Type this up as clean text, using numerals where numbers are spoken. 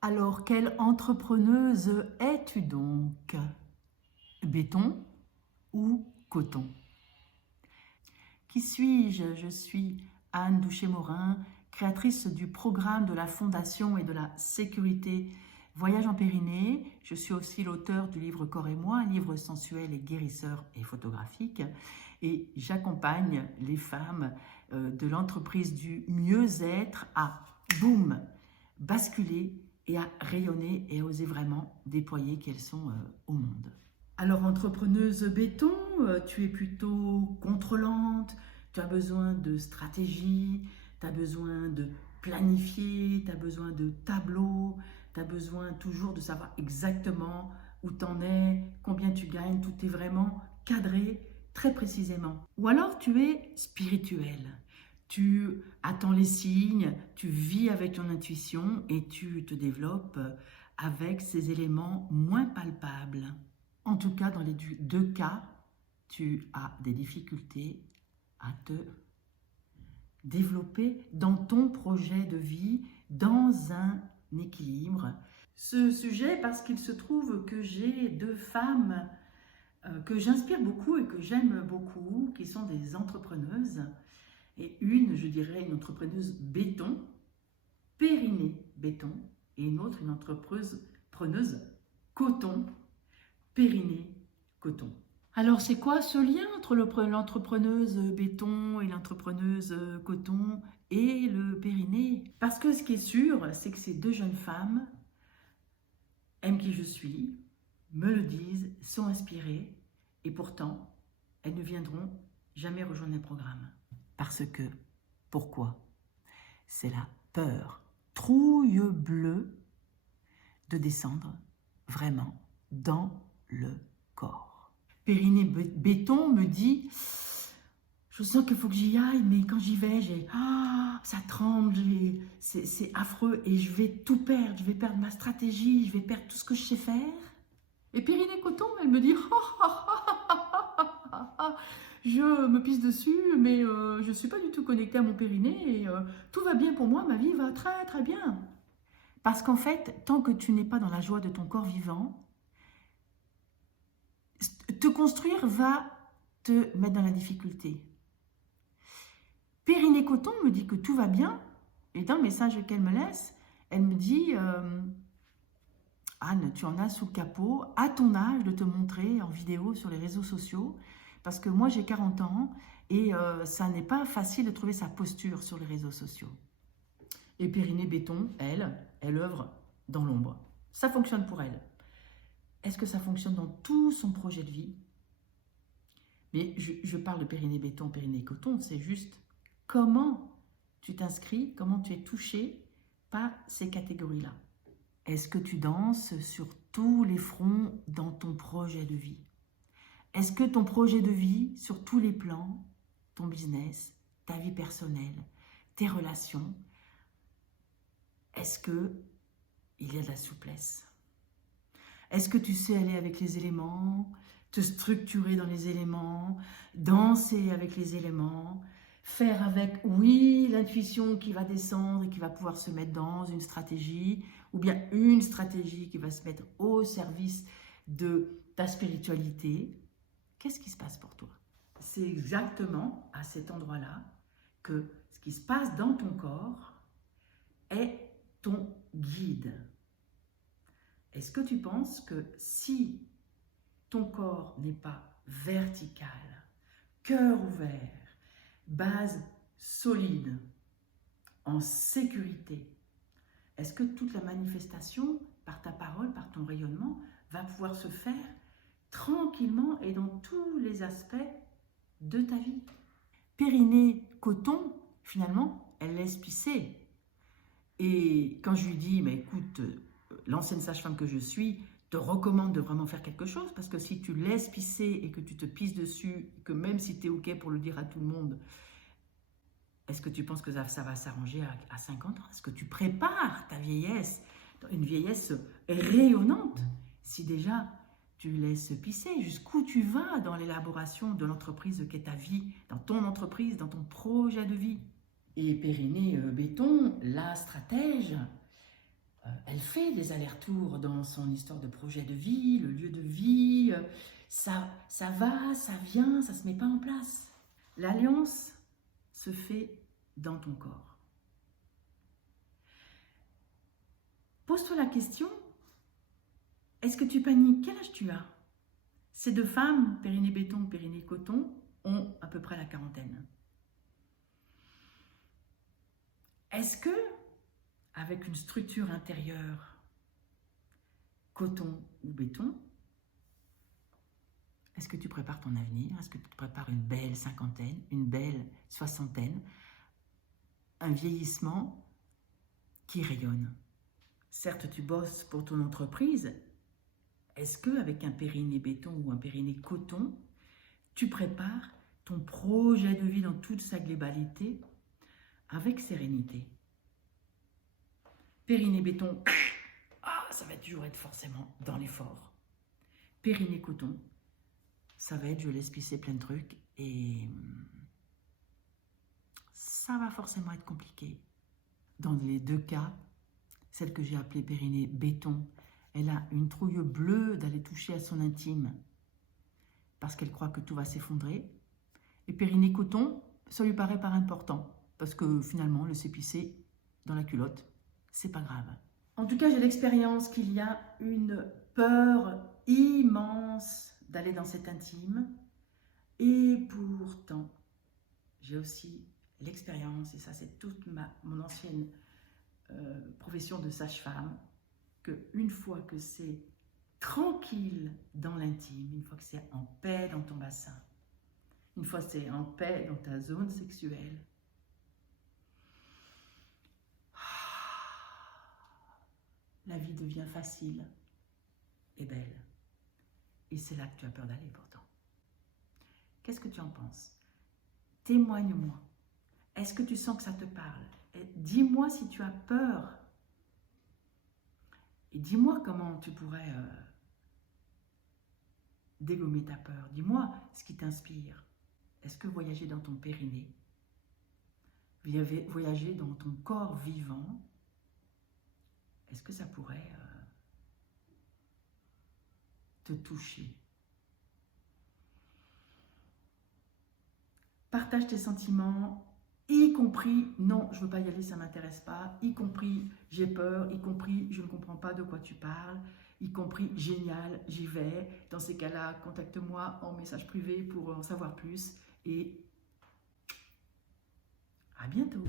Alors, quelle entrepreneuse es-tu donc? Béton ou coton? Qui suis-je? Je suis Anne Douchet-Morin, créatrice du programme de la Fondation et de la Sécurité Voyage en Périnée. Je suis aussi l'auteur du livre Corps et moi, un livre sensuel et guérisseur et photographique. Et j'accompagne les femmes de l'entreprise du mieux-être à, boum, basculer et à rayonner et à oser vraiment déployer qui elles sont au monde. Alors, entrepreneuse béton, tu es plutôt contrôlante, tu as besoin de stratégie, tu as besoin de planifier, tu as besoin de tableaux, tu as besoin toujours de savoir exactement où tu en es, combien tu gagnes, tout est vraiment cadré très précisément. Ou alors tu es spirituel, tu attends les signes, tu vis avec ton intuition et tu te développes avec ces éléments moins palpables. En tout cas, dans les deux cas, tu as des difficultés à te développer dans ton projet de vie, dans un équilibre. Ce sujet, parce qu'il se trouve que j'ai deux femmes que j'inspire beaucoup et que j'aime beaucoup, qui sont des entrepreneuses. Et une, je dirais, une entrepreneuse béton, périnée béton, et une autre, une entrepreneuse coton, périnée coton. Alors, c'est quoi ce lien entre l'entrepreneuse béton et l'entrepreneuse coton et le périnée? Parce que ce qui est sûr, c'est que ces deux jeunes femmes aiment qui je suis, me le disent, sont inspirées, et pourtant, elles ne viendront jamais rejoindre mes programmes. Parce que, pourquoi? C'est la peur trouille bleue de descendre vraiment dans le corps. Périnée béton me dit, je sens qu'il faut que j'y aille, mais quand j'y vais, ça tremble, c'est affreux et je vais tout perdre, je vais perdre ma stratégie, je vais perdre tout ce que je sais faire. Et Périnée coton, elle me dit, je me pisse dessus, mais je ne suis pas du tout connectée à mon périnée et tout va bien pour moi, ma vie va très très bien. Parce qu'en fait, tant que tu n'es pas dans la joie de ton corps vivant, te construire va te mettre dans la difficulté. Périnée Coton me dit que tout va bien, et dans le message qu'elle me laisse, elle me dit Anne, tu en as sous le capot, à ton âge de te montrer en vidéo sur les réseaux sociaux, parce que moi j'ai 40 ans et ça n'est pas facile de trouver sa posture sur les réseaux sociaux. Et Périnée Béton, elle œuvre dans l'ombre. Ça fonctionne pour elle. Est-ce que ça fonctionne dans tout son projet de vie? Mais je parle de Périnée Béton, Périnée Coton, c'est juste comment tu t'inscris, comment tu es touché par ces catégories-là. Est-ce que tu danses sur tous les fronts dans ton projet de vie? Est-ce que ton projet de vie, sur tous les plans, ton business, ta vie personnelle, tes relations, est-ce qu'il y a de la souplesse? Est-ce que tu sais aller avec les éléments, te structurer dans les éléments, danser avec les éléments, faire avec, oui, l'intuition qui va descendre et qui va pouvoir se mettre dans une stratégie, ou bien une stratégie qui va se mettre au service de ta spiritualité? Qu'est-ce qui se passe pour toi? C'est exactement à cet endroit-là que ce qui se passe dans ton corps est ton guide. Est-ce que tu penses que si ton corps n'est pas vertical, cœur ouvert, base solide, en sécurité, est-ce que toute la manifestation, par ta parole, par ton rayonnement, va pouvoir se faire tranquillement et dans tous les aspects de ta vie? Périnée coton, finalement, elle laisse pisser. Et quand je lui dis, mais écoute, l'ancienne sage-femme que je suis te recommande de vraiment faire quelque chose, parce que si tu laisses pisser et que tu te pisses dessus, que même si tu es OK pour le dire à tout le monde, est-ce que tu penses que ça va s'arranger à 50 ans? Est-ce que tu prépares ta vieillesse, une vieillesse rayonnante, si déjà tu laisses pisser? Jusqu'où tu vas dans l'élaboration de l'entreprise qu'est ta vie, dans ton entreprise, dans ton projet de vie? Et Périnée Béton, la stratège, elle fait des allers-retours dans son histoire de projet de vie, le lieu de vie, ça va, ça vient, ça ne se met pas en place. L'alliance se fait dans ton corps. Pose-toi la question, est-ce que tu paniques? Quel âge tu as? Ces deux femmes, périnée béton, périnée coton, ont à peu près la quarantaine. Est-ce que, avec une structure intérieure, coton ou béton, est-ce que tu prépares ton avenir? Est-ce que tu prépares une belle cinquantaine, une belle soixantaine, un vieillissement qui rayonne? Certes, tu bosses pour ton entreprise. Est-ce qu'avec un périnée béton ou un périnée coton, tu prépares ton projet de vie dans toute sa globalité avec sérénité? Périnée béton, ça va toujours être forcément dans l'effort. Périnée coton, ça va être je laisse pisser plein de trucs et ça va forcément être compliqué. Dans les deux cas, celle que j'ai appelée périnée béton, elle a une trouille bleue d'aller toucher à son intime parce qu'elle croit que tout va s'effondrer. Et périnée coton, ça lui paraît pas important parce que finalement, le s'épisser dans la culotte, c'est pas grave. En tout cas, j'ai l'expérience qu'il y a une peur immense d'aller dans cet intime. Et pourtant, j'ai aussi l'expérience, et ça c'est toute mon ancienne profession de sage-femme, qu'une fois que c'est tranquille dans l'intime, une fois que c'est en paix dans ton bassin, une fois que c'est en paix dans ta zone sexuelle, la vie devient facile et belle. Et c'est là que tu as peur d'aller pourtant. Qu'est-ce que tu en penses? Témoigne-moi. Est-ce que tu sens que ça te parle? Dis-moi si tu as peur. Et dis-moi comment tu pourrais dégommer ta peur. Dis-moi ce qui t'inspire. Est-ce que voyager dans ton périnée, voyager dans ton corps vivant, est-ce que ça pourrait te toucher? Partage tes sentiments, y compris non, je ne veux pas y aller, ça ne m'intéresse pas, y compris j'ai peur, y compris je ne comprends pas de quoi tu parles, y compris génial, j'y vais. Dans ces cas-là, contacte-moi en message privé pour en savoir plus et à bientôt.